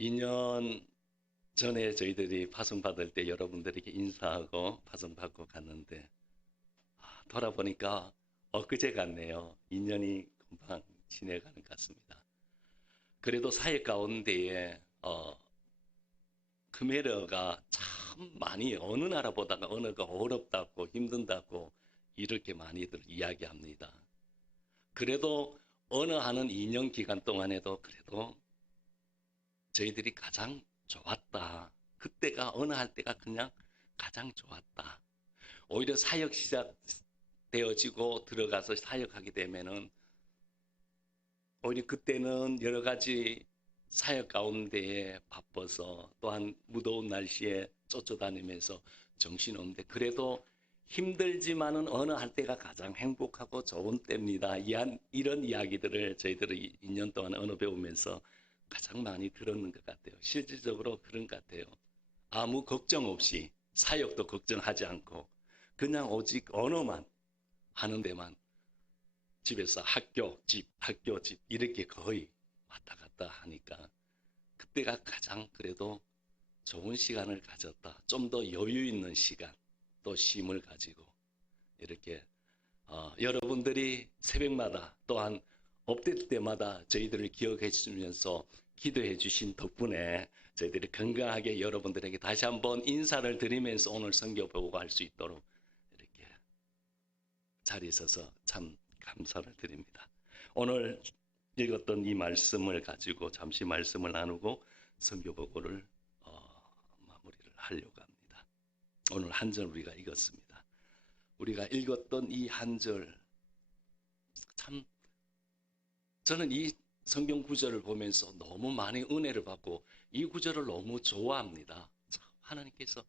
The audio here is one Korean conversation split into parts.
2년 전에 저희들이 파송 받을 때 여러분들에게 인사하고 파송 받고 갔는데 돌아보니까 엊그제 같네요. 2년이 금방 지내가는 것 같습니다. 그래도 사회 가운데에 크메르가 참 많이 어느 나라보다가 언어가 어렵다고 힘든다고 이렇게 많이들 이야기합니다. 그래도 언어하는 2년 기간 동안에도 그래도 저희들이 가장 좋았다. 그때가 어느 할 때가 그냥 가장 좋았다. 오히려 사역 시작되어지고 들어가서 사역하게 되면은 오히려 그때는 여러 가지 사역 가운데에 바빠서 또한 무더운 날씨에 쫓아다니면서 정신없는데 그래도 힘들지만은 어느 할 때가 가장 행복하고 좋은 때입니다. 이런 이야기들을 저희들이 2년 동안 언어 배우면서 가장 많이 들었는 것 같아요. 실질적으로 그런 것 같아요. 아무 걱정 없이 사역도 걱정하지 않고 그냥 오직 언어만 하는 데만 집에서 학교, 집 이렇게 거의 왔다 갔다 하니까 그때가 가장 그래도 좋은 시간을 가졌다. 좀 더 여유 있는 시간, 또 쉼을 가지고 이렇게 여러분들이 새벽마다 또한 업될 때마다 저희들을 기억해 주시면서 기도해 주신 덕분에 저희들이 건강하게 여러분들에게 다시 한번 인사를 드리면서 오늘 성경 보고 갈 수 있도록 이렇게 자리에 서서 참 감사를 드립니다. 오늘 읽었던 이 말씀을 가지고 잠시 말씀을 나누고 성경 보고를 마무리를 하려고 합니다. 오늘 한 절 우리가 읽었습니다. 우리가 읽었던 이 한 절 참 저는 이 성경 구절을 보면서 너무 많은 은혜를 받고 이 구절을 너무 좋아합니다. 참, 하나님께서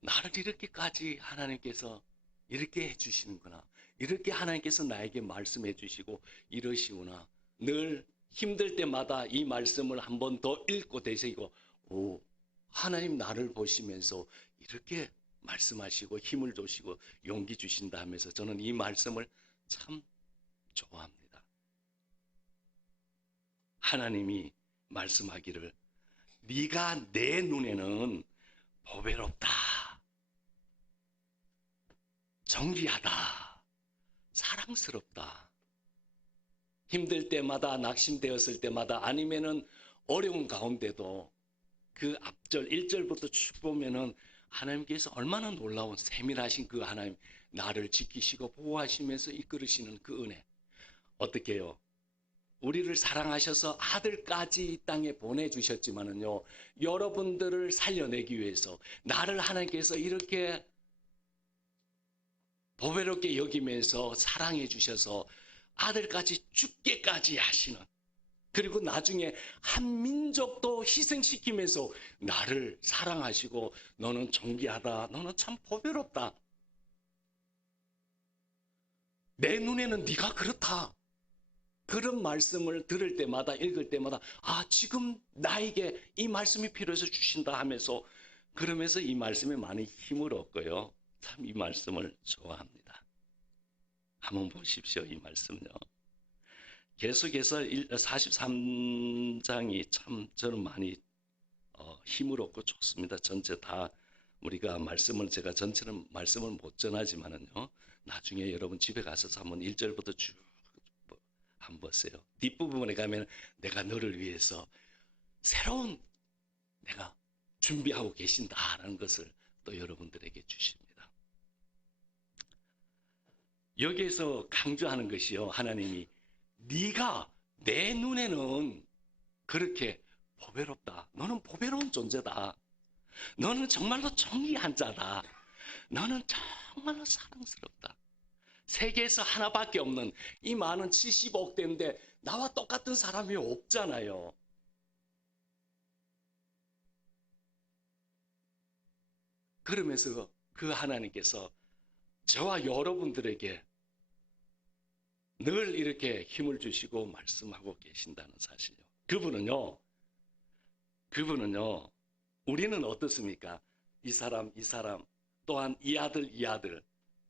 나를 이렇게까지 하나님께서 이렇게 해주시는구나. 이렇게 하나님께서 나에게 말씀해 주시고 이러시구나. 늘 힘들 때마다 이 말씀을 한 번 더 읽고 되새기고 오, 하나님 나를 보시면서 이렇게 말씀하시고 힘을 주시고 용기 주신다 하면서 저는 이 말씀을 참 좋아합니다. 하나님이 말씀하기를 네가 내 눈에는 보배롭다. 정귀하다. 사랑스럽다. 힘들 때마다 낙심되었을 때마다 아니면은 어려운 가운데도 그 앞절 1절부터 쭉 보면은 하나님께서 얼마나 놀라운 세밀하신 그 하나님 나를 지키시고 보호하시면서 이끌으시는 그 은혜 어떻게 해요? 우리를 사랑하셔서 아들까지 이 땅에 보내주셨지만은요 여러분들을 살려내기 위해서 나를 하나님께서 이렇게 보배롭게 여기면서 사랑해 주셔서 아들까지 죽게까지 하시는 그리고 나중에 한 민족도 희생시키면서 나를 사랑하시고 너는 존귀하다. 너는 참 보배롭다. 내 눈에는 네가 그렇다. 그런 말씀을 들을 때마다 읽을 때마다 지금 나에게 이 말씀이 필요해서 주신다 하면서 그러면서 이 말씀에 많이 힘을 얻고요. 참 이 말씀을 좋아합니다. 한번 보십시오. 이 말씀요. 계속해서 43장이 참 저는 많이 힘을 얻고 좋습니다. 전체 다 우리가 말씀을 제가 전체는 말씀을 못 전하지만은요. 나중에 여러분 집에 가서 한번 1절부터 쭉 한번 보세요. 뒷부분에 가면 내가 너를 위해서 새로운 내가 준비하고 계신다라는 것을 또 여러분들에게 주십니다. 여기에서 강조하는 것이요. 하나님이 네가 내 눈에는 그렇게 보배롭다. 너는 보배로운 존재다. 너는 정말로 정의한 자다. 너는 정말로 사랑스럽다. 세계에서 하나밖에 없는 이 많은 70억 대인데 나와 똑같은 사람이 없잖아요. 그러면서 그 하나님께서 저와 여러분들에게 늘 이렇게 힘을 주시고 말씀하고 계신다는 사실이요. 그분은요, 우리는 어떻습니까? 이 사람, 또한 이 아들,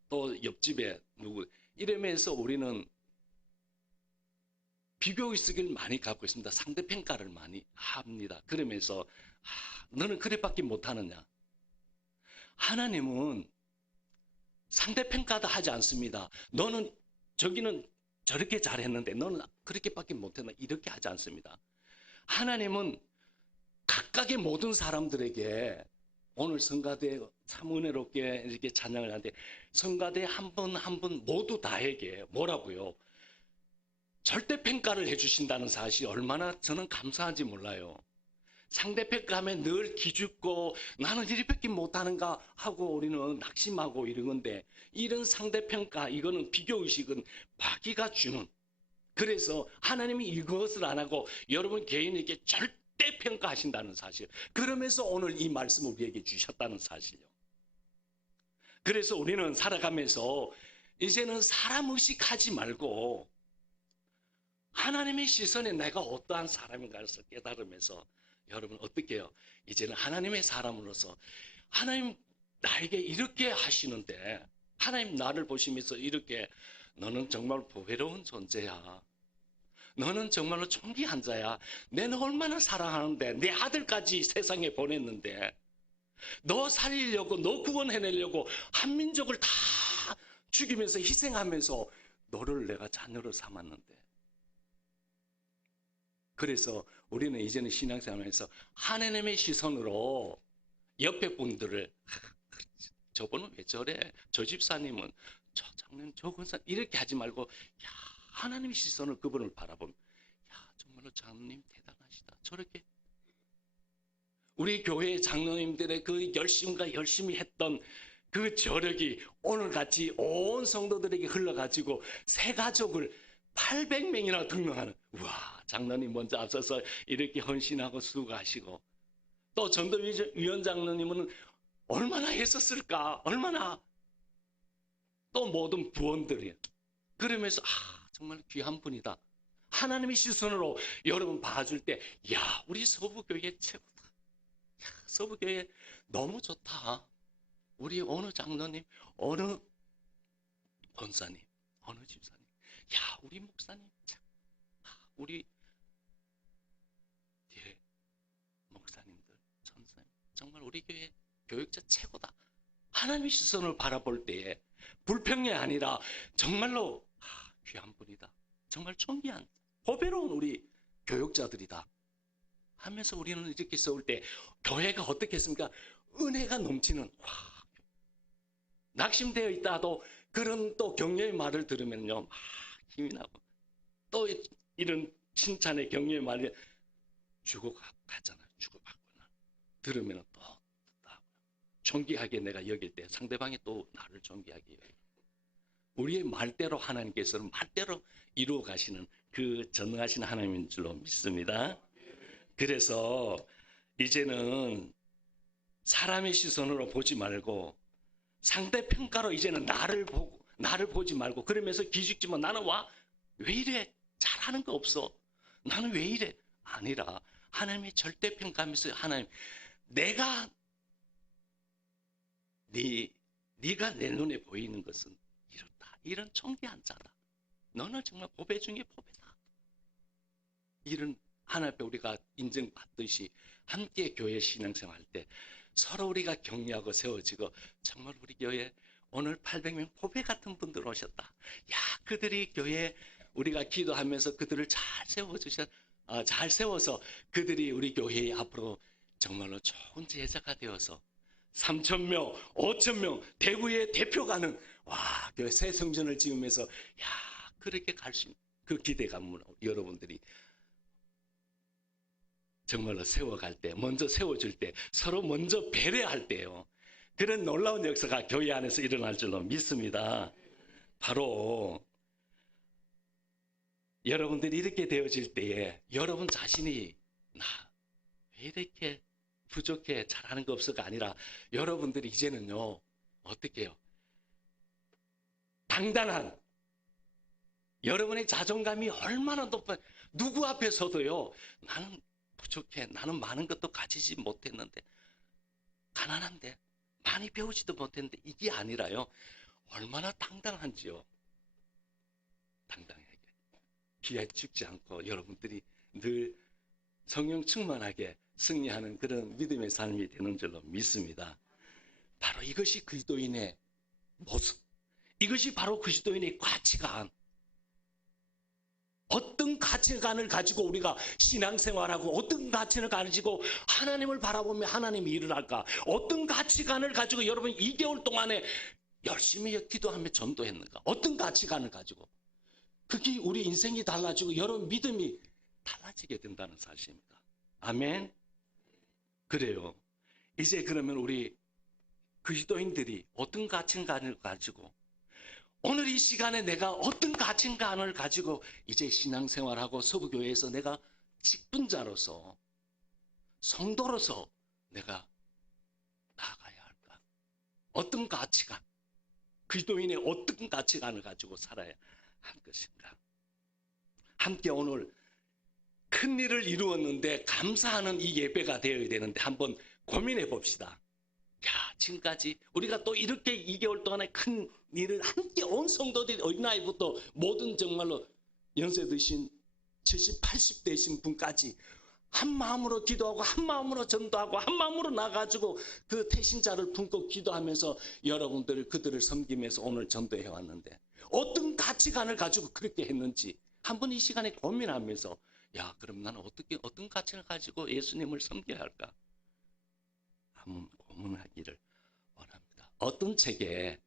또 옆집에 누구, 이러면서 우리는 비교의식을 많이 갖고 있습니다. 상대평가를 많이 합니다. 그러면서 너는 그래밖에 못하느냐. 하나님은 상대평가도 하지 않습니다. 너는 저기는 저렇게 잘했는데 너는 그렇게밖에 못했나, 이렇게 하지 않습니다. 하나님은 각각의 모든 사람들에게, 오늘 성가대 참 은혜롭게 이렇게 찬양을 하는데, 성가대 한 분 한 분 모두 다에게 뭐라고요? 절대평가를 해주신다는 사실이 얼마나 저는 감사한지 몰라요. 상대평가하면 늘 기죽고 나는 이렇게밖에 못하는가 하고 우리는 낙심하고 이런 건데, 이런 상대평가, 이거는 비교의식은 마귀가 주는, 그래서 하나님이 이것을 안 하고 여러분 개인에게 절대평가하신다는 사실, 그러면서 오늘 이 말씀을 우리에게 주셨다는 사실이요. 그래서 우리는 살아가면서 이제는 사람 의식하지 말고 하나님의 시선에 내가 어떠한 사람인가를 깨달으면서, 여러분 어떻게 해요? 이제는 하나님의 사람으로서 하나님 나에게 이렇게 하시는데, 하나님 나를 보시면서 이렇게, 너는 정말 보배로운 존재야. 너는 정말로 존귀한 자야. 내는 얼마나 사랑하는데, 내 아들까지 세상에 보냈는데, 너 살리려고, 너 구원해내려고 한민족을 다 죽이면서 희생하면서 너를 내가 자녀로 삼았는데. 그래서 우리는 이제는 신앙생활에서 하나님의 시선으로 옆에 분들을, 저분은 왜 저래? 저 집사님은, 저 장로님, 저 권사, 이렇게 하지 말고, 야, 하나님의 시선을 그분을 바라보면, 야, 정말로 장로님 대단하시다. 저렇게 우리 교회 장로님들의 그 열심과 열심히 했던 그 저력이 오늘같이 온 성도들에게 흘러가지고 새 가족을 800명이나 등록하는, 우와, 장로님 먼저 앞서서 이렇게 헌신하고 수고하시고, 또 전도위원 장로님은 얼마나 했었을까, 얼마나, 또 모든 부원들이, 그러면서 정말 귀한 분이다. 하나님의 시선으로 여러분 봐줄 때, 야, 우리 서부교회 최고다. 야, 서부교회 너무 좋다. 우리 어느 장로님, 어느 권사님, 어느 집사님, 야, 우리 목사님, 참, 우리 뒤에 목사님들, 전사님, 정말 우리 교회 교육자 최고다. 하나님의 시선을 바라볼 때에 불평이 아니라 정말로 귀한 분이다. 정말 존귀한, 보배로운 우리 교육자들이다 하면서 우리는 이렇게 써올 때 교회가 어떻겠습니까? 은혜가 넘치는, 낙심되어 있다도 그런 또 격려의 말을 들으면요, 힘이 나고, 또 이런 칭찬의 격려의 말을 주고받잖아요. 주고받거나 들으면 또 존귀하게 내가 여길 때 상대방이 또 나를 존귀하게 여기고, 우리의 말대로 하나님께서는 말대로 이루어 가시는 그 전능하신 하나님인 줄로 믿습니다. 그래서 이제는 사람의 시선으로 보지 말고 상대평가로 이제는 나를 보지 말고, 그러면서 기죽지만 나는 왜 이래? 잘하는 거 없어. 나는 왜 이래? 아니라 하나님의 절대평가하면서, 하나님, 내가 네가 내 눈에 보이는 것은 이렇다. 이런 존귀한 자다. 너는 정말 보배 중에 보배다. 이런 하나님 앞에 우리가 인정받듯이 함께 교회 신앙생활 할 때 서로 우리가 격려하고 세워지고, 정말 우리 교회 오늘 800명 보배 같은 분들 오셨다. 야, 그들이 교회 우리가 기도하면서 그들을 잘 세워서 그들이 우리 교회의 앞으로 정말로 좋은 제자가 되어서 3,000명, 5,000명, 대구의 대표가는, 교회 새 성전을 지으면서, 야, 그렇게 갈 수 있는 그 기대감을 여러분들이 정말로 세워갈 때, 먼저 세워줄 때, 서로 먼저 배려할 때요, 그런 놀라운 역사가 교회 안에서 일어날 줄로 믿습니다. 바로 여러분들이 이렇게 되어질 때에 여러분 자신이 나 왜 이렇게 부족해, 잘하는 거 없어가 아니라, 여러분들이 이제는요, 어떻게 해요? 당당한, 여러분의 자존감이 얼마나 높아, 누구 앞에서도요, 나는 부족해, 나는 많은 것도 가지지 못했는데, 가난한데, 많이 배우지도 못했는데, 이게 아니라요, 얼마나 당당한지요. 당당하게. 기회 죽지 않고 여러분들이 늘 성령 충만하게 승리하는 그런 믿음의 삶이 되는 줄로 믿습니다. 바로 이것이 그리스도인의 모습, 이것이 바로 그리스도인의 가치관. 어떤 가치관을 가지고 우리가 신앙생활하고 어떤 가치관을 가지고 하나님을 바라보며 하나님이 일을 할까? 어떤 가치관을 가지고 여러분 2개월 동안에 열심히 기도하며 전도했는가? 어떤 가치관을 가지고? 그게 우리 인생이 달라지고 여러분 믿음이 달라지게 된다는 사실입니다. 아멘. 그래요. 이제 그러면 우리 그리스도인들이 어떤 가치관을 가지고 오늘 이 시간에 내가 어떤 가치관을 가지고 이제 신앙생활하고 서부교회에서 내가 직분자로서 성도로서 내가 나아가야 할까? 어떤 가치관, 그리스도인의 어떤 가치관을 가지고 살아야 할 것인가? 함께 오늘 큰 일을 이루었는데 감사하는 이 예배가 되어야 되는데 한번 고민해 봅시다. 야, 지금까지 우리가 또 이렇게 2개월 동안에 큰 일을 함께 온 성도들이 어린아이부터 모든 정말로 연세 드신 70, 80 되신 분까지 한 마음으로 기도하고 한 마음으로 전도하고 한 마음으로 나가지고 그 태신자를 품고 기도하면서 여러분들을 그들을 섬기면서 오늘 전도해 왔는데 어떤 가치관을 가지고 그렇게 했는지 한번 이 시간에 고민하면서 야, 그럼 나는 어떤 가치를 가지고 예수님을 섬겨야 할까? 한번 고민하기를 원합니다. 어떤 책에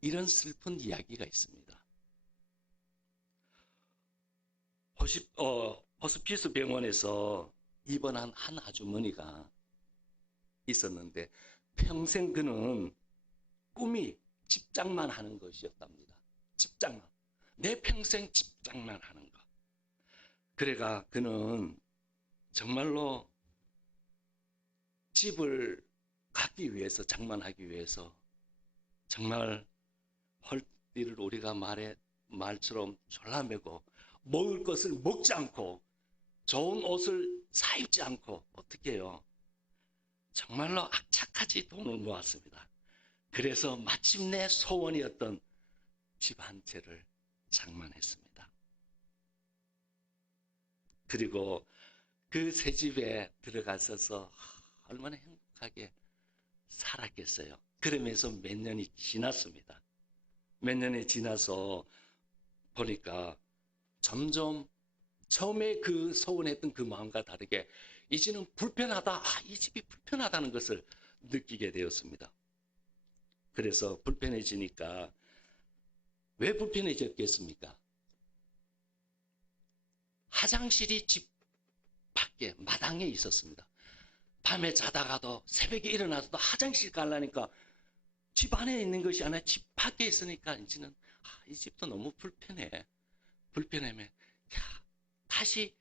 이런 슬픈 이야기가 있습니다. 호스피스 병원에서 입원한 한 아주머니가 있었는데 평생 그는 꿈이 집장만 하는 것이었답니다. 집장만. 내 평생 집장만 하는 것. 그래가 그는 정말로 집을 갖기 위해서, 장만하기 위해서 정말 헐띠를 우리가 말처럼 졸라매고 먹을 것을 먹지 않고 좋은 옷을 사입지 않고 어떻게 해요? 정말로 악착같이 돈을 모았습니다. 그래서 마침내 소원이었던 집 한 채를 장만했습니다. 그리고 그 새 집에 들어가서서 얼마나 행복하게 살았겠어요. 그러면서 몇 년이 지났습니다. 몇 년이 지나서 보니까 점점 처음에 그 소원했던 그 마음과 다르게 이제는 불편하다. 이 집이 불편하다는 것을 느끼게 되었습니다. 그래서 불편해지니까 왜 불편해졌겠습니까? 화장실이 집 밖에 마당에 있었습니다. 밤에 자다가도 새벽에 일어나서도 화장실 가려니까 집 안에 있는 것이 아니라 집 밖에 있으니까 이제는 이 집도 너무 불편해. 불편하면 다시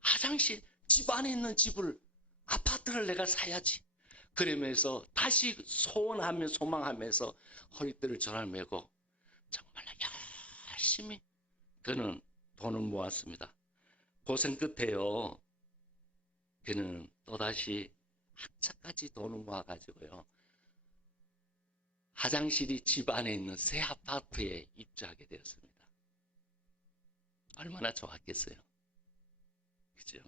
화장실 집 안에 있는 집을 아파트를 내가 사야지. 그러면서 다시 소원하며 소망하면서 허리띠를 졸라매고 정말 열심히 그는 돈을 모았습니다. 고생 끝에요. 그는 또다시 학차까지 돈을 모아가지고요. 화장실이 집 안에 있는 새 아파트에 입주하게 되었습니다. 얼마나 좋았겠어요. 그죠?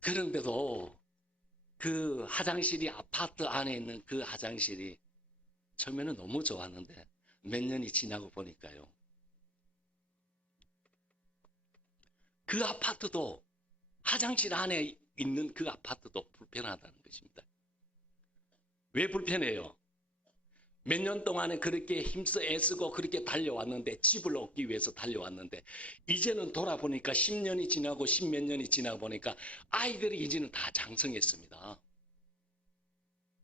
그런데도 그 화장실이 아파트 안에 있는 그 화장실이 처음에는 너무 좋았는데 몇 년이 지나고 보니까요. 그 아파트도 화장실 안에 있는 그 아파트도 불편하다는 것입니다. 왜 불편해요? 몇 년 동안에 그렇게 힘써 애쓰고 그렇게 달려왔는데 집을 얻기 위해서 달려왔는데 이제는 돌아보니까 10년이 지나고 10몇 년이 지나고 보니까 아이들이 이제는 다 장성했습니다.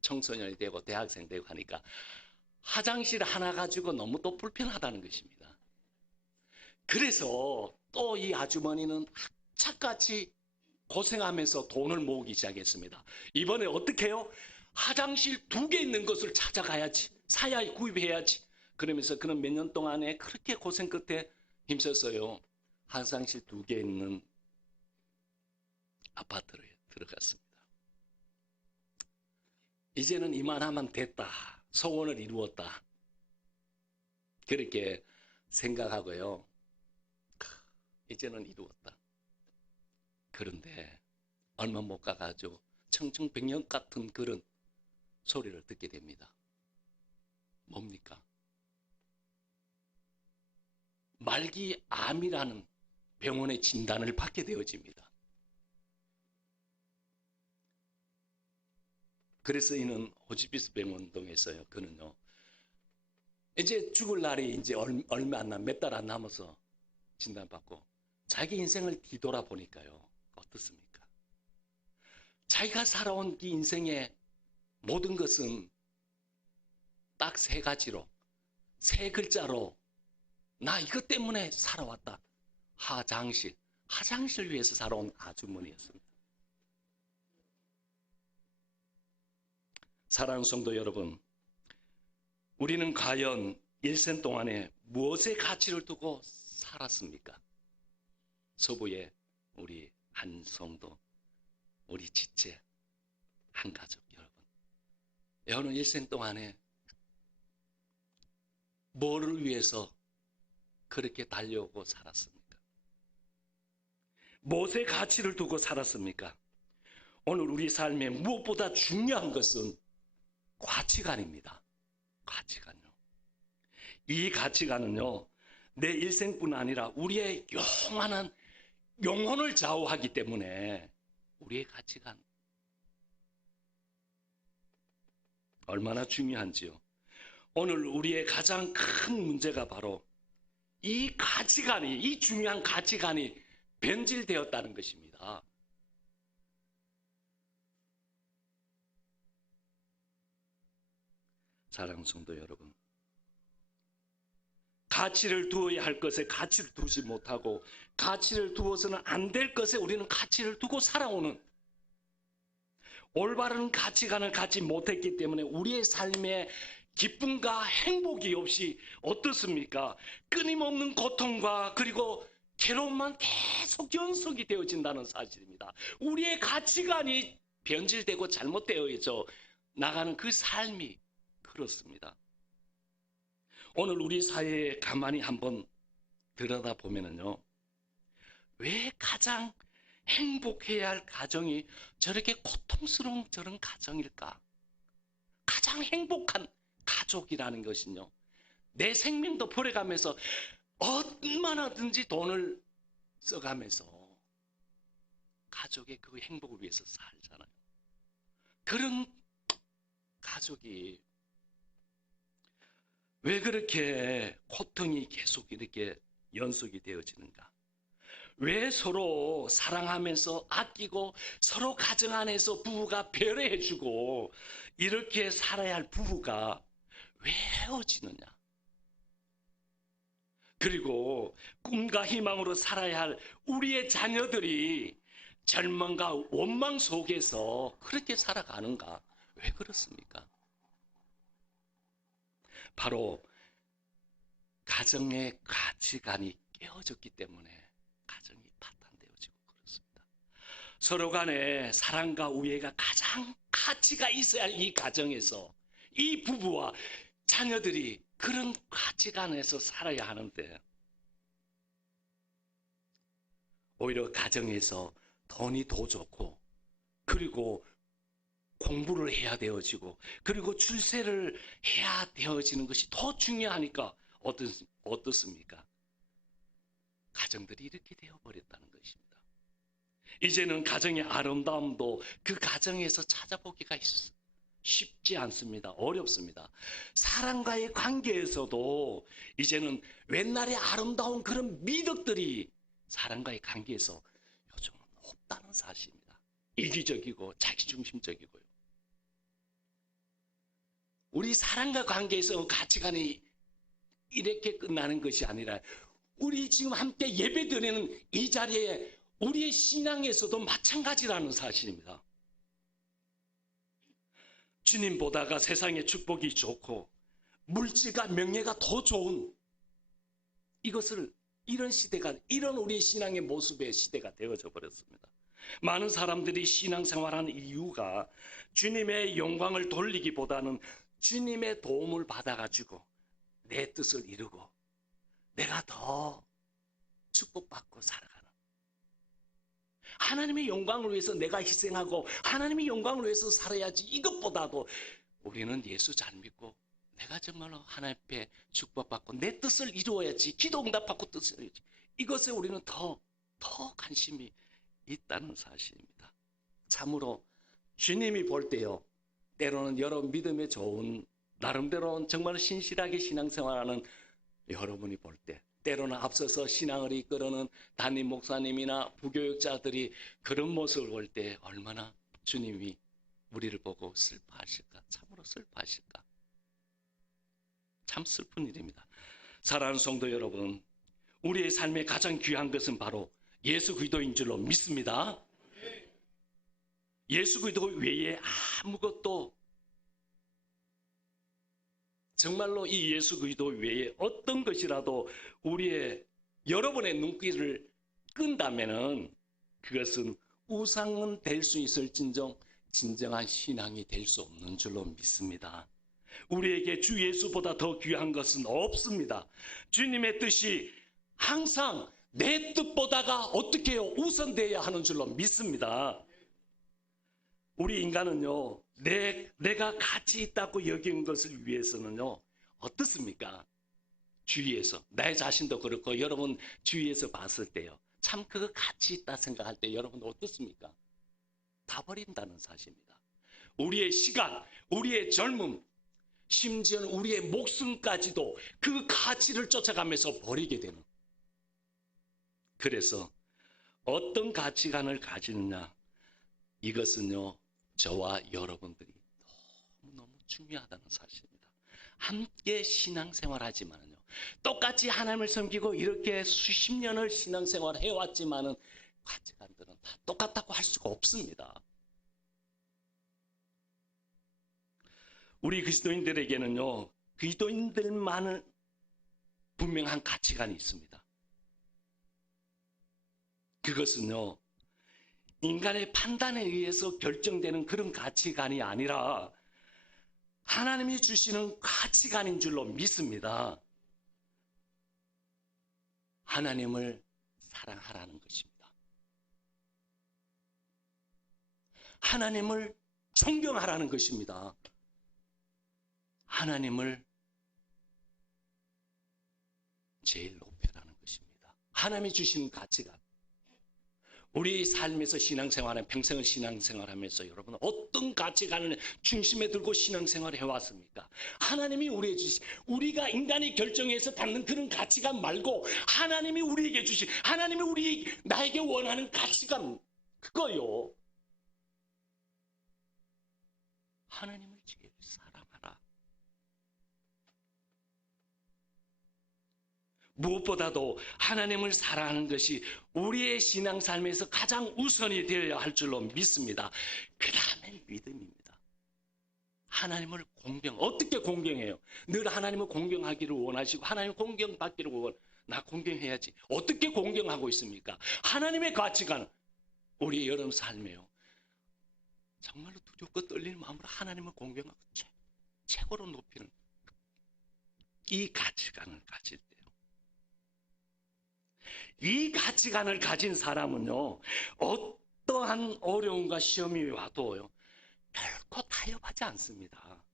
청소년이 되고 대학생 되고 하니까 화장실 하나 가지고 너무 또 불편하다는 것입니다. 그래서 또 이 아주머니는 착같이 고생하면서 돈을 모으기 시작했습니다. 이번에 어떻게 해요? 화장실 2개 있는 것을 찾아가야지. 사야 구입해야지. 그러면서 그는 몇 년 동안에 그렇게 고생 끝에 힘썼어요. 화장실 2개 있는 아파트를 들어갔습니다. 이제는 이만하면 됐다. 소원을 이루었다. 그렇게 생각하고요. 이제는 이루었다. 그런데 얼마 못 가가지고 청청백년 같은 그런 소리를 듣게 됩니다. 뭡니까? 말기 암이라는 병원의 진단을 받게 되어집니다. 그래서 이는 호지피스 병원동에서요. 그는요. 이제 죽을 날이 이제 얼마 안 몇 달 안 남아서 진단받고 자기 인생을 뒤돌아보니까요. 어떻습니까? 자기가 살아온 이 인생의 모든 것은 딱 세 가지로, 세 글자로 나 이것 때문에 살아왔다. 화장실 위해서 살아온 아주머니였습니다. 사랑하는 성도 여러분, 우리는 과연 일생 동안에 무엇의 가치를 두고 살았습니까? 서부의 우리 한 성도, 우리 지체, 한 가족 여러분. 여러분 일생 동안에 뭐를 위해서 그렇게 달려오고 살았습니까? 무엇의 가치를 두고 살았습니까? 오늘 우리 삶에 무엇보다 중요한 것은 가치관입니다. 가치관요. 이 가치관은요, 내 일생뿐 아니라 우리의 영원한 영혼을 좌우하기 때문에 우리의 가치관 얼마나 중요한지요. 오늘 우리의 가장 큰 문제가 바로 이 가치관이, 이 중요한 가치관이 변질되었다는 것입니다. 사랑하는 성도 여러분, 가치를 두어야 할 것에 가치를 두지 못하고 가치를 두어서는 안 될 것에 우리는 가치를 두고 살아오는 올바른 가치관을 갖지 못했기 때문에 우리의 삶에 기쁨과 행복이 없이 어떻습니까? 끊임없는 고통과 그리고 괴로움만 계속 연속이 되어진다는 사실입니다. 우리의 가치관이 변질되고 잘못되어져 나가는 그 삶이 그렇습니다. 오늘 우리 사회에 가만히 한번 들여다보면요. 왜 가장 행복해야 할 가정이 저렇게 고통스러운 저런 가정일까? 가장 행복한 가족이라는 것은요. 내 생명도 버려가면서 얼마나든지 돈을 써가면서 가족의 그 행복을 위해서 살잖아요. 그런 가족이 왜 그렇게 고통이 계속 이렇게 연속이 되어지는가? 왜 서로 사랑하면서 아끼고 서로 가정 안에서 부부가 배려해주고 이렇게 살아야 할 부부가 왜 헤어지느냐? 그리고 꿈과 희망으로 살아야 할 우리의 자녀들이 절망과 원망 속에서 그렇게 살아가는가? 왜 그렇습니까? 바로 가정의 가치관이 깨어졌기 때문에 가정이 파탄되어지고 그렇습니다. 서로 간에 사랑과 우애가 가장 가치가 있어야 할 이 가정에서 이 부부와 자녀들이 그런 가치관에서 살아야 하는데 오히려 가정에서 돈이 더 좋고 그리고 공부를 해야 되어지고 그리고 출세를 해야 되어지는 것이 더 중요하니까 어떻습니까? 가정들이 이렇게 되어버렸다는 것입니다. 이제는 가정의 아름다움도 그 가정에서 찾아보기가 쉽지 않습니다. 어렵습니다. 사람과의 관계에서도 이제는 옛날에 아름다운 그런 미덕들이 사람과의 관계에서 요즘은 없다는 사실입니다. 이기적이고 자기중심적이고요. 우리 사람과 관계에서 가치관이 이렇게 끝나는 것이 아니라 우리 지금 함께 예배드리는 이 자리에 우리의 신앙에서도 마찬가지라는 사실입니다. 주님보다가 세상의 축복이 좋고 물질과 명예가 더 좋은 이런 시대가 이런 우리의 신앙의 모습의 시대가 되어져 버렸습니다. 많은 사람들이 신앙생활하는 이유가 주님의 영광을 돌리기보다는 주님의 도움을 받아가지고 내 뜻을 이루고 내가 더 축복받고 살아가는, 하나님의 영광을 위해서 내가 희생하고 하나님의 영광을 위해서 살아야지, 이것보다도 우리는 예수 잘 믿고 내가 정말로 하나님 앞에 축복받고 내 뜻을 이루어야지, 기도 응답받고 뜻을 이루어야지, 이것에 우리는 더 관심이 있다는 사실입니다. 참으로 주님이 볼 때요, 때로는 여러분 믿음에 좋은 나름대로 정말 신실하게 신앙생활하는 여러분이 볼 때, 때로는 앞서서 신앙을 이끌어는 담임 목사님이나 부교육자들이 그런 모습을 볼 때 얼마나 주님이 우리를 보고 슬퍼하실까, 참으로 슬퍼하실까. 참 슬픈 일입니다. 사랑하는 성도 여러분, 우리의 삶에 가장 귀한 것은 바로 예수 그리스도인 줄로 믿습니다. 예수 그리스도 외에 아무것도, 정말로 이 예수 그리스도 외에 어떤 것이라도 우리의, 여러분의 눈길을 끈다면은 그것은 우상은 될 수 있을진정 진정한 신앙이 될 수 없는 줄로 믿습니다. 우리에게 주 예수보다 더 귀한 것은 없습니다. 주님의 뜻이 항상 내 뜻보다가 어떻게 해요? 우선되어야 하는 줄로 믿습니다. 우리 인간은요, 내가 가치 있다고 여긴 것을 위해서는요, 어떻습니까? 주위에서, 내 자신도 그렇고 여러분 주위에서 봤을 때요, 참 그거 가치 있다 생각할 때 여러분 어떻습니까? 다 버린다는 사실입니다. 우리의 시간, 우리의 젊음, 심지어는 우리의 목숨까지도 그 가치를 쫓아가면서 버리게 되는. 그래서 어떤 가치관을 가지느냐, 이것은요, 저와 여러분들이 너무너무 중요하다는 사실입니다. 함께 신앙생활하지만요, 똑같이 하나님을 섬기고 이렇게 수십 년을 신앙생활을 해왔지만은 가치관들은 다 똑같다고 할 수가 없습니다. 우리 그리스도인들에게는요, 그리스도인들만은 분명한 가치관이 있습니다. 그것은요, 인간의 판단에 의해서 결정되는 그런 가치관이 아니라 하나님이 주시는 가치관인 줄로 믿습니다. 하나님을 사랑하라는 것입니다. 하나님을 존경하라는 것입니다. 하나님을 제일 높여라는 것입니다. 하나님이 주시는 가치관. 우리 삶에서 신앙생활은, 평생을 신앙생활하면서 여러분 어떤 가치관을 중심에 들고 신앙생활을 해왔습니까? 하나님이 우리에게 주신, 우리가 인간이 결정해서 갖는 그런 가치관 말고 하나님이 우리에게 주신, 하나님이 나에게 원하는 가치관, 그거요. 하나님을 제일 사랑하라. 무엇보다도 하나님을 사랑하는 것이 우리의 신앙 삶에서 가장 우선이 되어야 할 줄로 믿습니다. 그 다음에 믿음입니다. 하나님을 어떻게 공경해요? 늘 하나님을 공경하기를 원하시고 하나님을 공경받기를 나 공경해야지. 어떻게 공경하고 있습니까? 하나님의 가치관, 우리 여러분 삶에요, 정말로 두렵고 떨리는 마음으로 하나님을 공경하고 최고로 높이는 이 가치관을 가질 때, 이 가치관을 가진 사람은요, 어떠한 어려움과 시험이 와도요, 결코 타협하지 않습니다.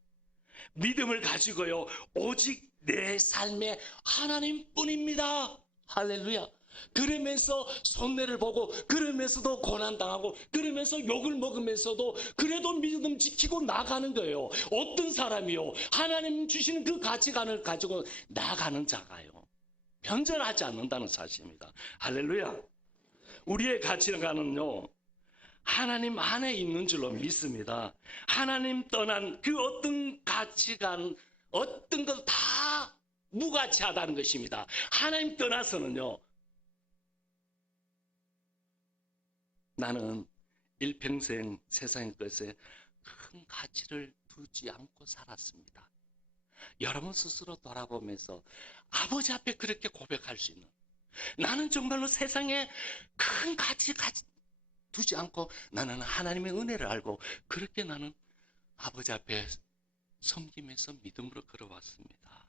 믿음을 가지고요, 오직 내 삶에 하나님뿐입니다. 할렐루야. 그러면서 손해를 보고, 그러면서도 고난당하고, 그러면서 욕을 먹으면서도 그래도 믿음 지키고 나가는 거예요. 어떤 사람이요, 하나님 주시는 그 가치관을 가지고 나가는 자가요, 변절하지 않는다는 사실입니다. 할렐루야. 우리의 가치관은요, 하나님 안에 있는 줄로 믿습니다. 하나님 떠난 그 어떤 가치관, 어떤 것 다 무가치하다는 것입니다. 하나님 떠나서는요, 나는 일평생 세상의 것에 큰 가치를 두지 않고 살았습니다. 여러분 스스로 돌아보면서 아버지 앞에 그렇게 고백할 수 있는, 나는 정말로 세상에 큰 가치 두지 않고 나는 하나님의 은혜를 알고 그렇게 나는 아버지 앞에 섬기면서 믿음으로 걸어왔습니다.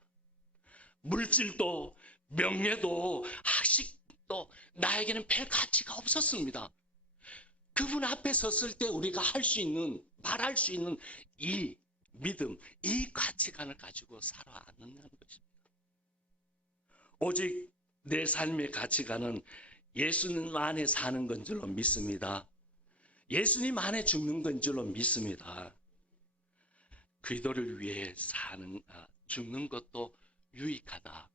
물질도, 명예도, 학식도 나에게는 별 가치가 없었습니다. 그분 앞에 섰을 때 우리가 할 수 있는, 말할 수 있는 이 믿음, 이 가치관을 가지고 살아왔느냐는 것입니다. 오직 내 삶의 가치관은 예수님 안에 사는 건 줄로 믿습니다. 예수님 안에 죽는 건 줄로 믿습니다. 그리스도를 위해 죽는 것도 유익하다.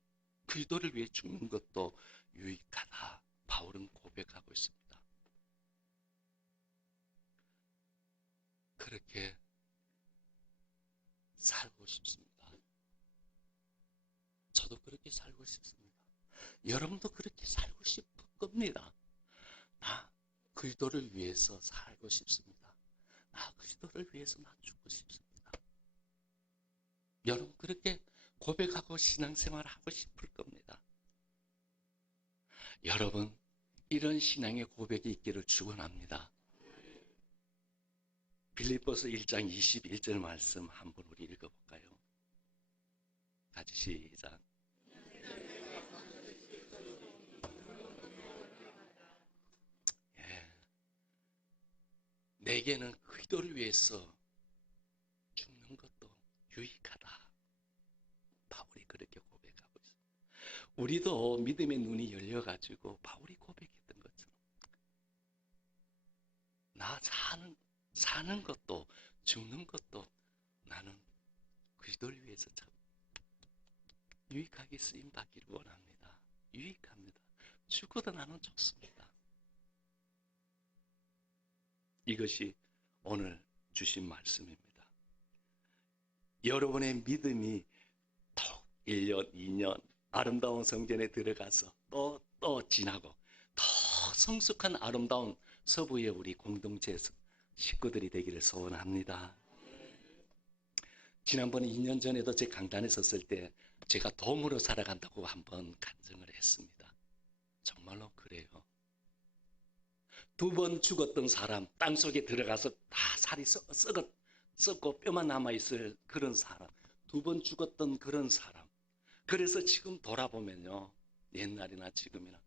그리스도를 위해 죽는 것도 유익하다. 바울은 고백하고 있습니다. 그렇게 살고 싶습니다. 저도 그렇게 살고 싶습니다. 여러분도 그렇게 살고 싶을 겁니다. 나 그리스도를 위해서 살고 싶습니다. 나 그리스도를 위해서 나 죽고 싶습니다. 여러분 그렇게 고백하고 신앙생활을 하고 싶을 겁니다. 여러분 이런 신앙의 고백이 있기를 축원합니다. 빌립보서 1장 21절 말씀 한번 우리 읽어볼까요? 같이 시작. 예. 내게는 그리스도를 위해서 죽는 것도 유익하다. 바울이 그렇게 고백하고 있습니다. 우리도 믿음의 눈이 열려가지고 바울이 고백했던 것처럼 나 사는 것도 죽는 것도 나는 그리스도를 위해서 참 유익하게 쓰임 받기를 원합니다. 유익합니다. 죽어도 나는 좋습니다. 이것이 오늘 주신 말씀입니다. 여러분의 믿음이 더 1년, 2년 아름다운 성전에 들어가서 또 지나고 더 성숙한 아름다운 서부의 우리 공동체 식구들이 되기를 소원합니다. 지난번에 2년 전에도 제 강단에 섰을 때 제가 돔으로 살아간다고 한번 간증을 했습니다. 정말로 그래요. 2번 죽었던 사람, 땅속에 들어가서 다 살이 썩고 뼈만 남아있을 그런 사람, 2번 죽었던 그런 사람. 그래서 지금 돌아보면요, 옛날이나 지금이나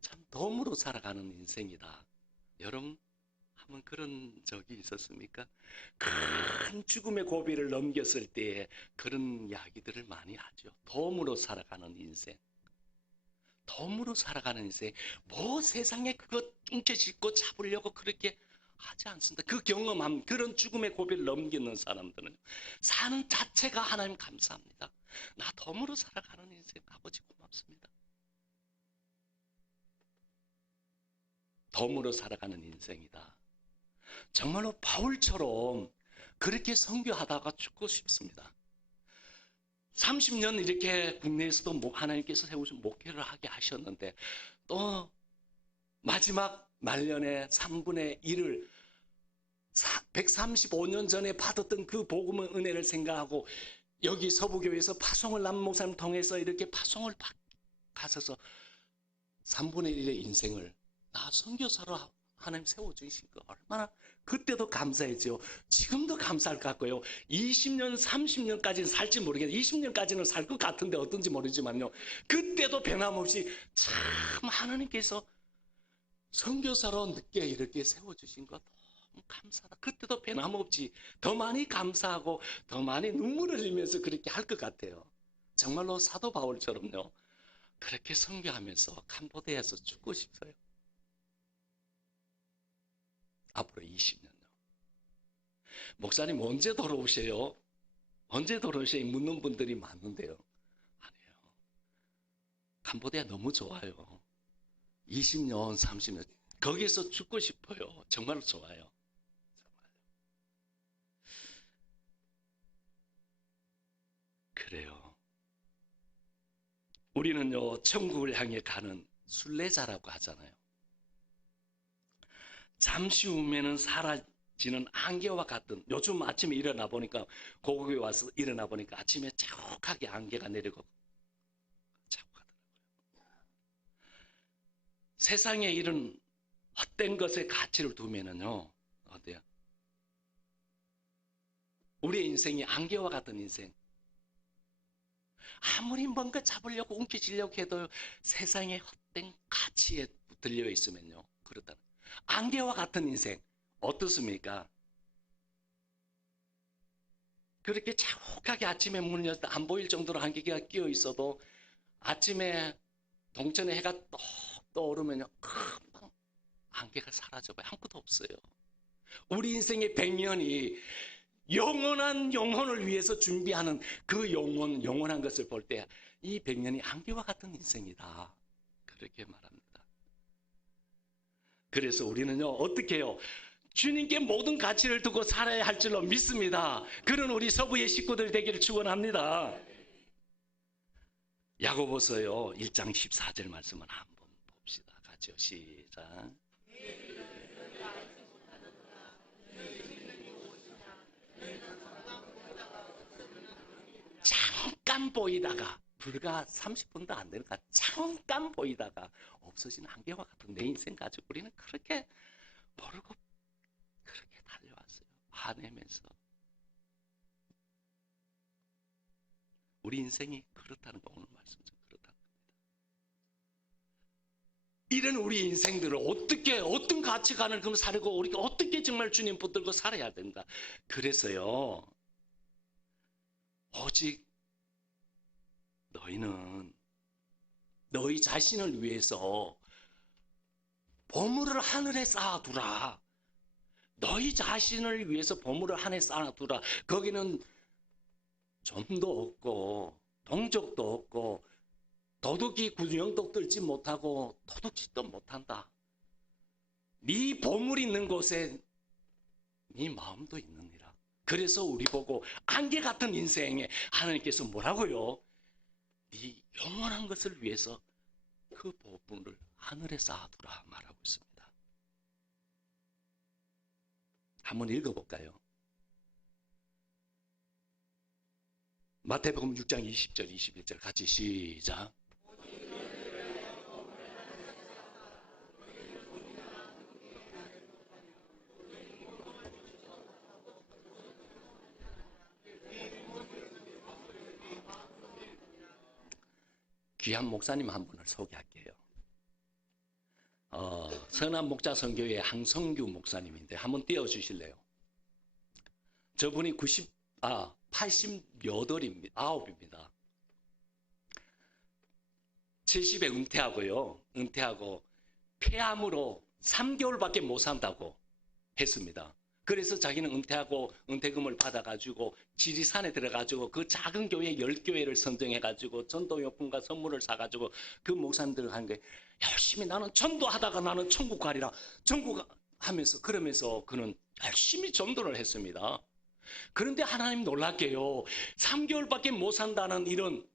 참 돔으로 살아가는 인생이다. 여러분 한번 그런 적이 있었습니까? 큰 죽음의 고비를 넘겼을 때에 그런 이야기들을 많이 하죠. 돔으로 살아가는 인생. 돔으로 살아가는 인생. 뭐 세상에 그거 뚱쳐짓고 잡으려고 그렇게 하지 않습니다. 그 경험한 그런 죽음의 고비를 넘기는 사람들은 사는 자체가 하나님 감사합니다. 나 돔으로 살아가는 인생 아버지 고맙습니다. 돔으로 살아가는 인생이다. 정말로 바울처럼 그렇게 선교하다가 죽고 싶습니다. 30년 이렇게 국내에서도 하나님께서 세우신 목회를 하게 하셨는데 또 마지막 말년에 3분의 1을 135년 전에 받았던 그 복음의 은혜를 생각하고 여기 서부교회에서 파송을 남 목사님 통해서 이렇게 파송을 가셔서 3분의 1의 인생을 나 선교사로 하나님 세워주신 거 얼마나 그때도 감사했죠. 지금도 감사할 것 같고요. 20년, 30년까지는 살지 모르겠는데 20년까지는 살 것 같은데 어떤지 모르지만요. 그때도 변함없이 참 하나님께서 선교사로 늦게 이렇게 세워주신 것 너무 감사하다. 그때도 변함없이 더 많이 감사하고 더 많이 눈물을 흘리면서 그렇게 할 것 같아요. 정말로 사도 바울처럼요. 그렇게 선교하면서 캄보디아에서 죽고 싶어요. 앞으로 20년요. 목사님 언제 돌아오세요? 언제 돌아오세요? 묻는 분들이 많은데요. 아니에요. 캄보디아 너무 좋아요. 20년, 30년. 거기서 죽고 싶어요. 정말 좋아요. 그래요. 우리는요, 천국을 향해 가는 순례자라고 하잖아요. 잠시 후면은 사라지는 안개와 같은, 요즘 아침에 일어나 보니까, 고국에 와서 일어나 보니까 아침에 자욱하게 안개가 내리고, 자욱하더라고요. 세상에 이런 헛된 것에 가치를 두면은요, 어때요? 우리의 인생이 안개와 같은 인생. 아무리 뭔가 잡으려고 움켜쥐려고 해도 세상에 헛된 가치에 들려 있으면요. 그렇다. 안개와 같은 인생 어떻습니까? 그렇게 자욱하게 아침에 문을 열때 안 보일 정도로 안개가 끼어 있어도 아침에 동천에 해가 떡 떠오르면요. 금방 안개가 사라져봐요. 아무것도 없어요. 우리 인생의 100년이 영원한 영혼을 위해서 준비하는 그 영원한 것을 볼 때 이 100년이 안개와 같은 인생이다. 그렇게 말합니다. 그래서 우리는요, 어떻게 해요? 주님께 모든 가치를 두고 살아야 할 줄로 믿습니다. 그런 우리 서부의 식구들 되기를 축원합니다. 야고보서요 1장 14절 말씀을 한번 봅시다. 같이요. 시작. 잠깐 보이다가 불과 30분도 안 되니까 잠깐 보이다가 없어진 안개와 같은 내 인생 가지고 우리는 그렇게 모르고 그렇게 달려왔어요. 화내면서. 우리 인생이 그렇다는 거 오늘 말씀 좀 그렇다는 겁니다. 이런 우리 인생들을 어떻게 어떤 가치관을 그럼 살고 우리가 어떻게 정말 주님 붙들고 살아야 된다. 그래서요. 오직 너희는 너희 자신을 위해서 보물을 하늘에 쌓아두라. 너희 자신을 위해서 보물을 하늘에 쌓아두라. 거기는 점도 없고 동족도 없고 도둑이 구령도 뚫지 못하고 도둑질도 못한다. 네 보물 있는 곳에 네 마음도 있느니라. 그래서 우리 보고 안개 같은 인생에 하나님께서 뭐라고요? 네 영원한 것을 위해서 그 보물을 하늘에 쌓아두라 말하고 있습니다. 한번 읽어볼까요? 마태복음 6장 20절 21절 같이 시작. 귀한 목사님 한 분을 소개할게요. 선한 목자 선교회 항성규 목사님인데 한번 띄워주실래요? 저분이 88입니다. 70에 은퇴하고 폐암으로 3개월밖에 못 산다고 했습니다. 그래서 자기는 은퇴하고 은퇴금을 받아가지고 지리산에 들어가지고 그 작은 교회 10교회를 선정해가지고 전도용품과 선물을 사가지고 그 목사님들 한 게 열심히 나는 전도하다가 나는 천국 가리라. 천국 하면서 그러면서 그는 열심히 전도를 했습니다. 그런데 하나님 놀랍게요. 3개월밖에 못 산다는 이런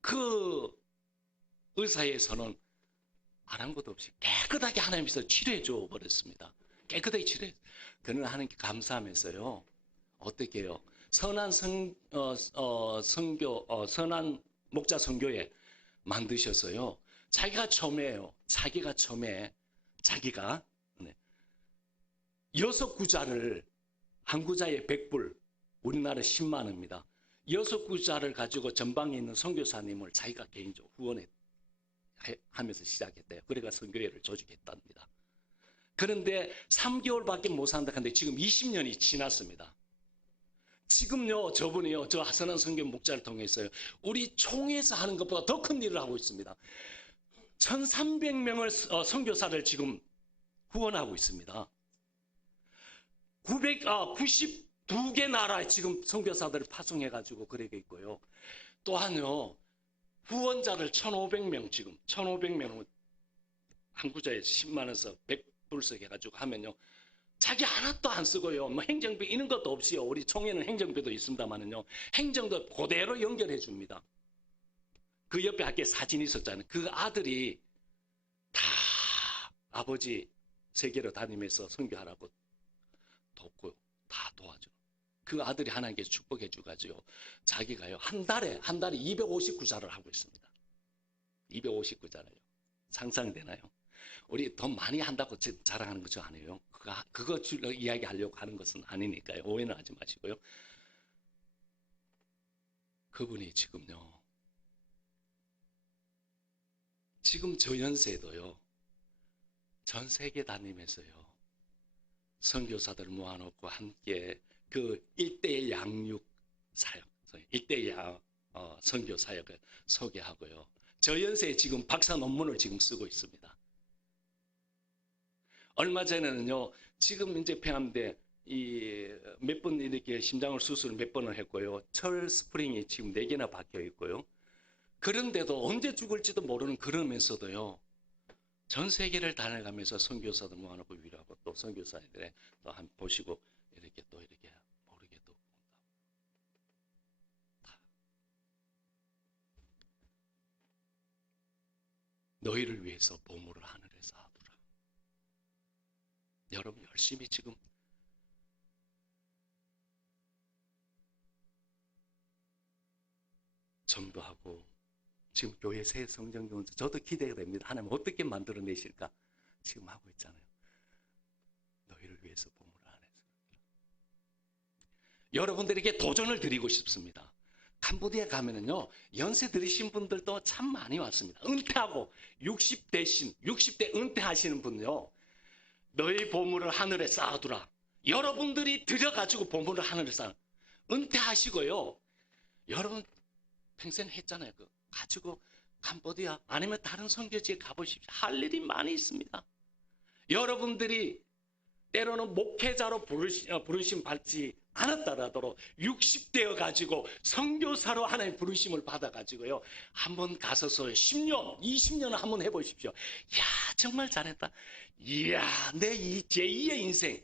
그 의사에서는 아랑곳 없이 깨끗하게 하나님께서 치료해 줘 버렸습니다. 깨끗하게 치료해. 그는 하나님께 감사하면서요. 어떻게 해요? 선한 선한 목자 선교회 만드셔서요. 자기가 처음에 6구자를 한 구자에 100불, 우리나라 10만 원입니다. 6구자를 가지고 전방에 있는 선교사님을 자기가 개인적으로 후원하면서 시작했대요. 그래가 선교회를 조직했답니다. 그런데 3개월밖에 못 산다 하는데 지금 20년이 지났습니다. 지금요, 저분이요, 저 선한 선교 목자를 통해서요, 우리 총회에서 하는 것보다 더 큰 일을 하고 있습니다. 1300명을 선교사를 지금 후원하고 있습니다. 92개 나라에 지금 선교사들을 파송해가지고 그러고 있고요. 또한요, 후원자를 1500명 지금 1500명 한 구자에 10만 원서 100불씩 해가지고 하면요. 자기 하나도 안 쓰고요. 뭐 행정비 이런 것도 없이요. 우리 총회는 행정비도 있습니다만은요. 행정도 그대로 연결해 줍니다. 그 옆에 아까 사진이 있었잖아요. 그 아들이 다 아버지 세계로 다니면서 선교하라고 돕고 다 도와줘. 그 아들이 하나님께서 축복해 주가지고 자기가요. 한 달에 259자를 하고 있습니다. 259자를요. 상상되나요? 우리 돈 많이 한다고 자랑하는 거죠 아니에요. 그거 이야기하려고 하는 것은 아니니까요. 오해는 하지 마시고요. 그분이 지금요, 지금 저 연세도요, 전 세계 다니면서요, 선교사들 모아놓고 함께 그 일대의 양육 사역, 일대의 선교 사역을 소개하고요. 저 연세에 지금 박사 논문을 지금 쓰고 있습니다. 얼마 전에는요, 지금 이제 폐암대 몇 번 이렇게 심장을 수술을 몇 번을 했고요. 철 스프링이 지금 4개나 박혀 있고요. 그런데도 언제 죽을지도 모르는 그러면서도요, 전 세계를 다녀가면서 선교사들 모아놓고 위로하고 또 선교사들의 또 한 보시고 이렇게 또 이렇게 모르게 또 너희를 위해서 보물을 하늘에 쌓아두라. 여러분 열심히 지금 전도하고 지금 교회 새 성전경제 저도 기대가 됩니다. 하나님 어떻게 만들어내실까 지금 하고 있잖아요. 너희를 위해서 보물을 하늘에 쌓아두라. 여러분들에게 도전을 드리고 싶습니다. 캄보디아 가면은요, 연세 들으신 분들도 참 많이 왔습니다. 은퇴하고 60대 은퇴하시는 분요, 너희 보물을 하늘에 쌓아두라. 여러분들이 들여가지고 보물을 하늘에 쌓아. 은퇴하시고요, 여러분 평생 했잖아요. 그 가지고 캄보디아 아니면 다른 선교지에 가보십시오. 할 일이 많이 있습니다. 여러분들이 때로는 목회자로 부르심 받지 않았더라도 60대여 가지고 선교사로 하나님 부르심을 받아 가지고요, 한번 가서서 10년, 20년을 한번 해보십시오. 이야, 정말 잘했다. 이야, 내 제2의 인생,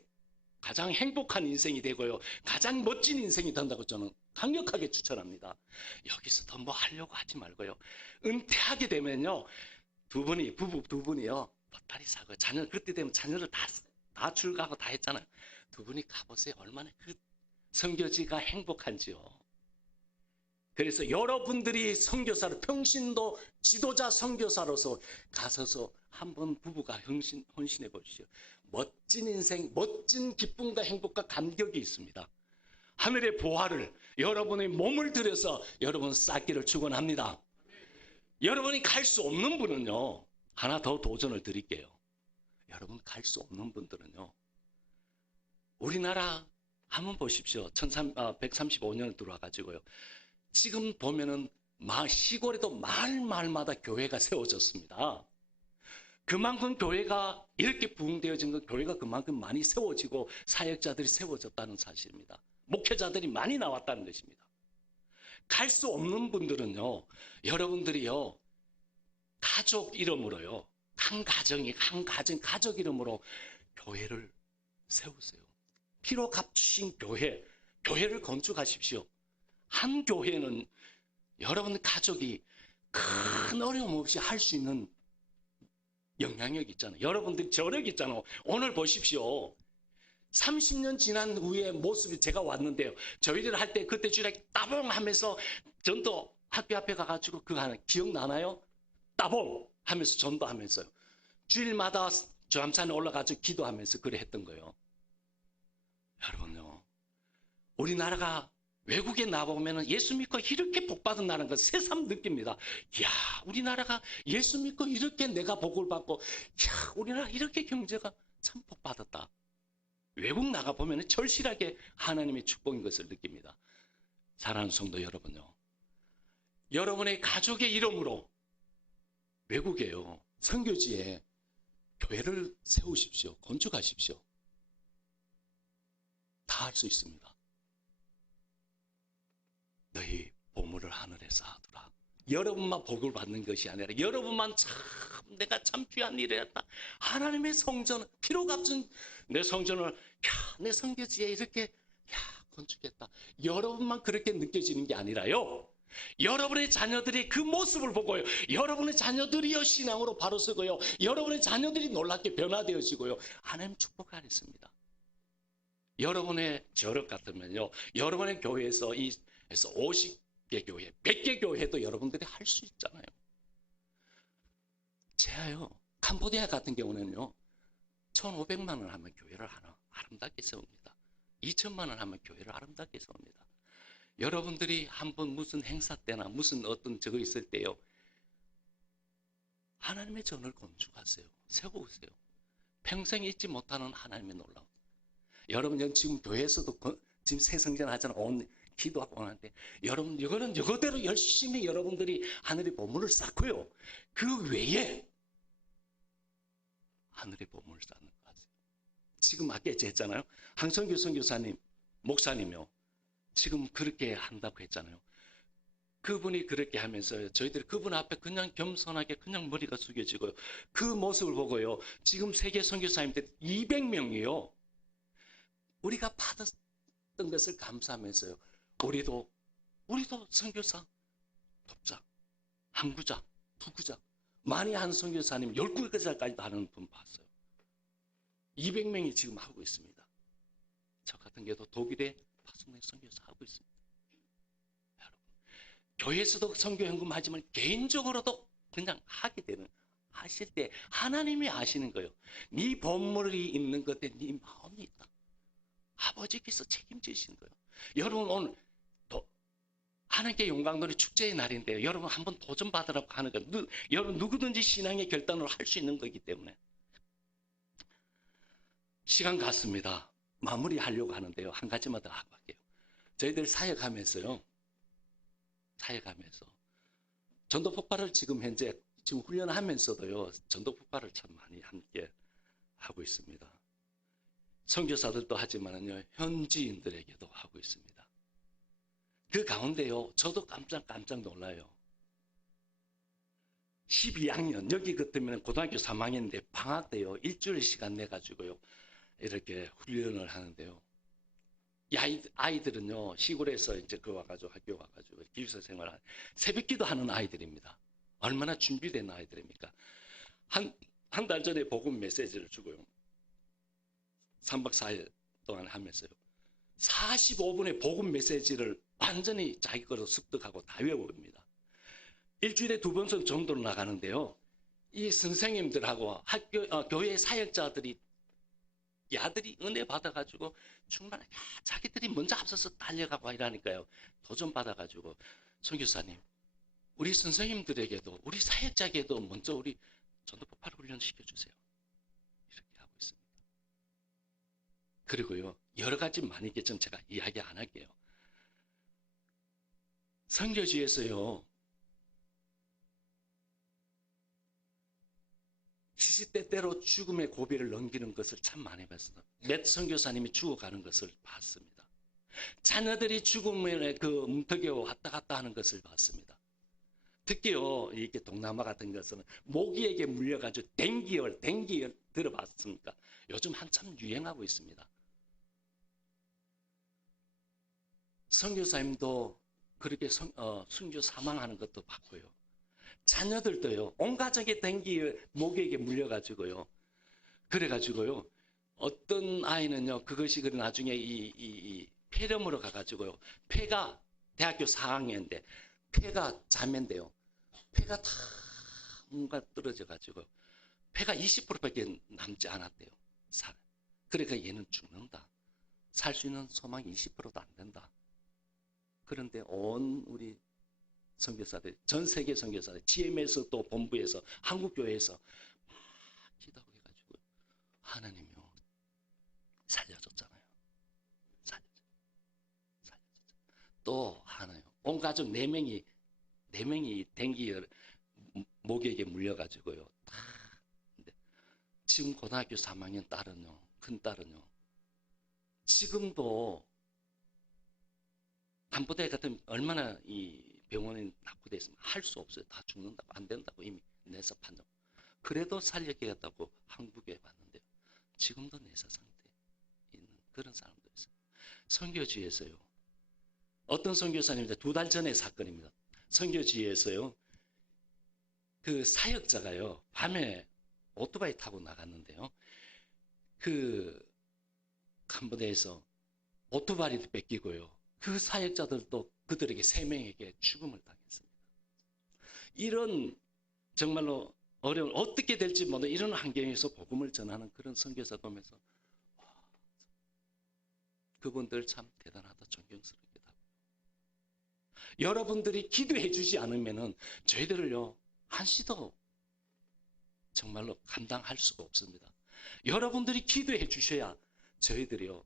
가장 행복한 인생이 되고요, 가장 멋진 인생이 된다고 저는 강력하게 추천합니다. 여기서 더 뭐 하려고 하지 말고요, 은퇴하게 되면요, 부부 두 분이요, 보따리 사고 자녀, 그때 되면 자녀를 다 출가하고 다 했잖아요. 두 분이 가보세요. 얼마나 그 선교지가 행복한지요. 그래서 여러분들이 선교사로 평신도 지도자 선교사로서 가서서 한번 부부가 헌신해 보십시오. 멋진 인생, 멋진 기쁨과 행복과 감격이 있습니다. 하늘의 보화를 여러분의 몸을 들여서 여러분 쌓기를 축원합니다. 여러분이 갈 수 없는 분은요, 하나 더 도전을 드릴게요. 여러분 갈 수 없는 분들은요, 우리나라 한번 보십시오. 135년을 들어와가지고요, 지금 보면은 시골에도 마을마다 교회가 세워졌습니다. 그만큼 교회가 이렇게 부흥되어진 건 교회가 그만큼 많이 세워지고 사역자들이 세워졌다는 사실입니다. 목회자들이 많이 나왔다는 것입니다. 갈 수 없는 분들은요, 여러분들이요, 가족 이름으로요, 가족 이름으로 교회를 세우세요. 피로 값주신 교회를 건축하십시오. 한 교회는 여러분 가족이 큰 어려움 없이 할 수 있는 영향력이 있잖아요. 여러분들 저력이 있잖아요. 오늘 보십시오. 30년 지난 후에 모습이 제가 왔는데요, 저희들 할 때 그때 주일에 따봉 하면서 전도 학교 앞에 가가지고 그거 하나 기억나나요? 따봉 하면서 전도하면서요, 주일마다 조암산에 올라가서 기도하면서 그래 했던 거예요. 여러분요, 우리나라가 외국에 나보면 예수 믿고 이렇게 복받은 나라는 걸 새삼 느낍니다. 이야, 우리나라가 예수 믿고 이렇게 내가 복을 받고, 이야, 우리나라 이렇게 경제가 참 복받았다. 외국 나가보면 절실하게 하나님의 축복인 것을 느낍니다. 사랑하는 성도 여러분요, 여러분의 가족의 이름으로 외국에요, 선교지에 교회를 세우십시오. 건축하십시오. 다 할 수 있습니다. 너희 보물을 하늘에 쌓아두라. 여러분만 복을 받는 것이 아니라 여러분만 내가 참 귀한 일을 했다. 하나님의 성전, 피로 값은 내 성전을 내 선교지에 이렇게 건축했다. 여러분만 그렇게 느껴지는 게 아니라요, 여러분의 자녀들이 그 모습을 보고요, 여러분의 자녀들이요 신앙으로 바로 서고요, 여러분의 자녀들이 놀랍게 변화되어지고요, 하나님 축복 안 했습니다. 여러분의 저력 같으면요, 여러분의 교회에서 50개 교회, 100개 교회도 여러분들이 할 수 있잖아요. 제가요, 캄보디아 같은 경우는요, 1,500만 원 하면 교회를 하나 아름답게 세웁니다. 2,000만 원 하면 교회를 아름답게 세웁니다. 여러분들이 한번 무슨 행사 때나 무슨 어떤 저거 있을 때요. 하나님의 전을 건축하세요. 세우세요. 평생 잊지 못하는 하나님의 놀라움. 여러분 지금 교회에서도 지금 새성전 하잖아. 온 기도하고 하는데 여러분 이거는 이거대로 열심히 여러분들이 하늘의 보물을 쌓고요. 그 외에 하늘의 보물을 쌓는 거 아세요? 지금 아까 했잖아요. 한성규 선교사님, 목사님이요. 지금 그렇게 한다고 했잖아요. 그분이 그렇게 하면서 저희들이 그분 앞에 그냥 겸손하게 그냥 머리가 숙여지고요. 그 모습을 보고요. 지금 세계 선교사님들 200명이요. 우리가 받았던 것을 감사하면서요. 우리도 선교사 돕자. 한 구자, 두 구자. 많이 한 선교사님 10구자까지도 하는 분 봤어요. 200명이 지금 하고 있습니다. 저 같은 경우도 독일에 파송된 선교사 하고 있습니다. 여러분, 교회에서도 선교 헌금 하지만 개인적으로도 그냥 하게 되는, 하실 때 하나님이 아시는 거예요. 네 보물이 있는 것에 네 마음이 있다. 아버지께서 책임지신 거예요. 여러분 오늘 하나님께 영광놀이 축제의 날인데요. 여러분 한번 도전받으라고 하는 거예요. 여러분 누구든지 신앙의 결단을 할 수 있는 거기 때문에. 시간 갔습니다. 마무리하려고 하는데요. 한 가지만 더 하고 할게요. 저희들 사역하면서 전도 폭발을 지금 현재 훈련하면서도요. 전도 폭발을 참 많이 함께 하고 있습니다. 선교사들도 하지만요. 현지인들에게도 하고 있습니다. 그 가운데요. 저도 깜짝 놀라요. 12학년 여기 같으면 고등학교 3학년인데 방학 때요. 일주일 시간 내가지고요. 이렇게 훈련을 하는데요. 이 아이들은요. 시골에서 이제 와가지고 학교 와가지고 기숙사 생활하는 새벽기도 하는 아이들입니다. 얼마나 준비된 아이들입니까? 한 달 전에 복음 메시지를 주고요. 3박 4일 동안 하면서요. 45분의 복음 메시지를 완전히 자기 거로 습득하고 다 외워봅니다. 일주일에 2번 정도로 나가는데요. 이 선생님들하고 교회 사역자들이 야들이 은혜 받아가지고 충만하게 자기들이 먼저 앞서서 달려가고 이러니까요. 도전 받아가지고 선교사님 우리 선생님들에게도 우리 사역자에게도 먼저 우리 전도 폭발 훈련 시켜주세요. 이렇게 하고 있습니다. 그리고요. 여러 가지 많이 있겠지만 제가 이야기 안 할게요. 선교지에서요. 시시때때로 죽음의 고비를 넘기는 것을 참 많이 봤습니다. 몇 선교사님이 죽어가는 것을 봤습니다. 자녀들이 죽음의 그 문턱에 왔다 갔다 하는 것을 봤습니다. 특히요, 이렇게 동남아 같은 것은 모기에게 물려가지고 댕기열 들어봤습니까? 요즘 한참 유행하고 있습니다. 선교사님도 그렇게 순교 사망하는 것도 봤고요. 자녀들도요, 온 가족의 모기에게 물려가지고요. 그래가지고요, 어떤 아이는요, 그것이 나중에 이 폐렴으로 가가지고요, 폐가 대학교 4학년인데, 폐가 자매인데요, 폐가 다 뭔가 떨어져가지고, 폐가 20%밖에 남지 않았대요. 그러니까 얘는 죽는다. 살 수 있는 소망이 20%도 안 된다. 그런데 온 우리 선교사들, 전 세계 선교사들, GM에서 또 본부에서, 한국교회에서 막 기도하고 해가지고 하나님이요 살려줬잖아요. 살려줬잖아요. 또 하나요. 온 가족 4명이 댕기 모기에게 물려가지고요. 다. 지금 고등학교 3학년 딸은요, 큰 딸은요, 지금도 간부대 같은 얼마나 이 병원에 낙후돼 있으면 할 수 없어요. 다 죽는다고 안 된다고 이미 내서 판정. 그래도 살려야겠다고 한국에 왔는데요. 지금도 내사 상태에 있는 그런 사람도 있어요. 선교지에서요. 어떤 선교사님인데 2달 전의 사건입니다. 선교지에서요. 그 사역자가요. 밤에 오토바이 타고 나갔는데요. 그 캄보디아에서 오토바이도 뺏기고요. 그 사역자들도 그들에게 3명에게 죽음을 당했습니다. 이런 정말로 어려운 어떻게 될지 모르는 이런 환경에서 복음을 전하는 그런 선교사 보면서 그분들 참 대단하다 존경스럽기도 하고 여러분들이 기도해 주지 않으면은 저희들을요 한시도 정말로 감당할 수가 없습니다. 여러분들이 기도해 주셔야 저희들이요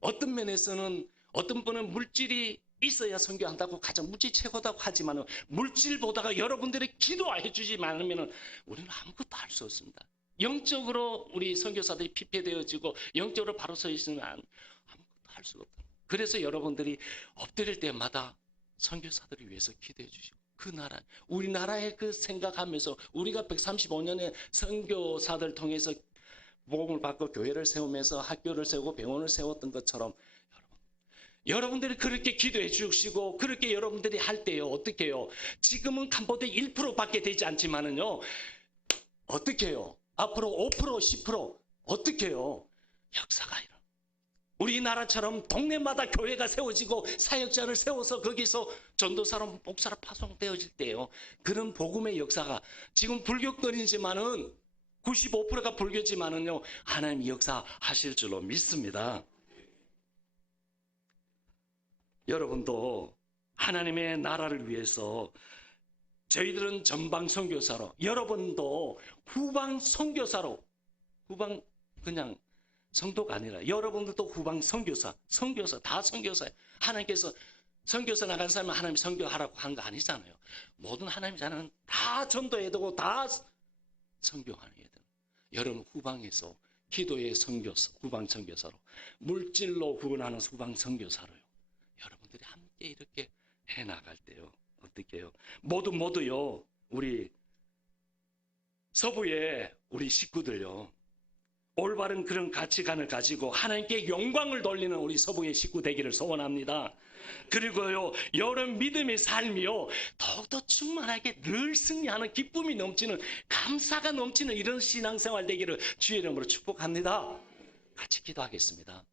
어떤 면에서는 어떤 분은 물질이 있어야 선교한다고 가장 물질 최고다고 하지만 물질보다가 여러분들이 기도해 주지 않으면 우리는 아무것도 할 수 없습니다. 영적으로 우리 선교사들이 피폐되어지고 영적으로 바로 서 있으면 아무것도 할 수가 없다. 그래서 여러분들이 엎드릴 때마다 선교사들을 위해서 기도해 주시고 그 나라 우리나라의 그 생각하면서 우리가 135년의 선교사들 통해서 복음을 받고 교회를 세우면서 학교를 세우고 병원을 세웠던 것처럼 여러분들이 그렇게 기도해 주시고 그렇게 여러분들이 할 때요 어떻게 해요? 지금은 캄보디아 1%밖에 되지 않지만은요 어떻게 해요? 앞으로 5% 10% 어떻게 해요? 역사가 일어나. 우리나라처럼 동네마다 교회가 세워지고 사역자를 세워서 거기서 전도사로 목사로 파송되어질 때요 그런 복음의 역사가 지금 불교권이지만은 95%가 불교지만은요 하나님이 역사하실 줄로 믿습니다. 여러분도 하나님의 나라를 위해서 저희들은 전방 선교사로 여러분도 후방 선교사로 후방 그냥 성도가 아니라 여러분들도 후방 선교사 다 선교사예요. 하나님께서 선교사 나간 사람은 하나님 선교하라고 한 거 아니잖아요. 모든 하나님 자는 다 전도해야 되고 다 선교하는 애들. 여러분 후방에서 기도의 선교사 후방 선교사로 물질로 구원하는 후방 선교사로요. 여러분들이 함께 이렇게 해나갈 때요. 어떻게 해요? 모두요. 우리 서부의 우리 식구들요. 올바른 그런 가치관을 가지고 하나님께 영광을 돌리는 우리 서부의 식구 되기를 소원합니다. 그리고요. 여러분 믿음의 삶이요. 더욱더 충만하게 늘 승리하는 기쁨이 넘치는 감사가 넘치는 이런 신앙생활 되기를 주의 이름으로 축복합니다. 같이 기도하겠습니다.